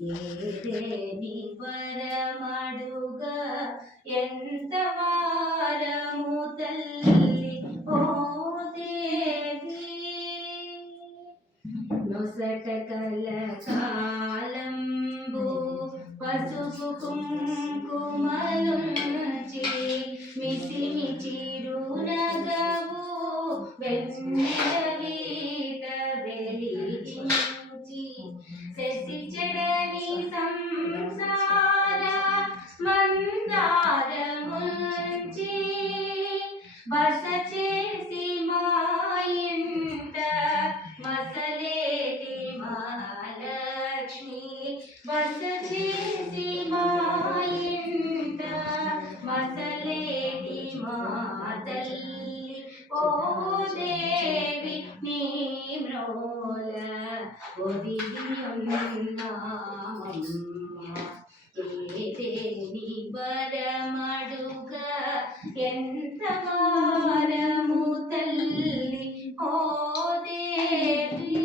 ఏదేని వరమడుగ ఎంత వారము తల్లి ఓ దేవి నొసట కలకాలంబు పసుపు కుంకుమలుంచి మిసిమి చిరునగవు వెన్నెల వీట వెలిగించి శశి చెడని సంసార మందారముంచి బస చేసి మా ఇంట మసలేటి మహాలక్ష్మి బస చేసి మా ఇంట మసలేటి మా తల్లి ఓ దేవి నీ మ్రోల ఒదిగియున్నామమ్మ ఏదేని వరమడుగ ఎంత వారము తల్లి ఓ దేవి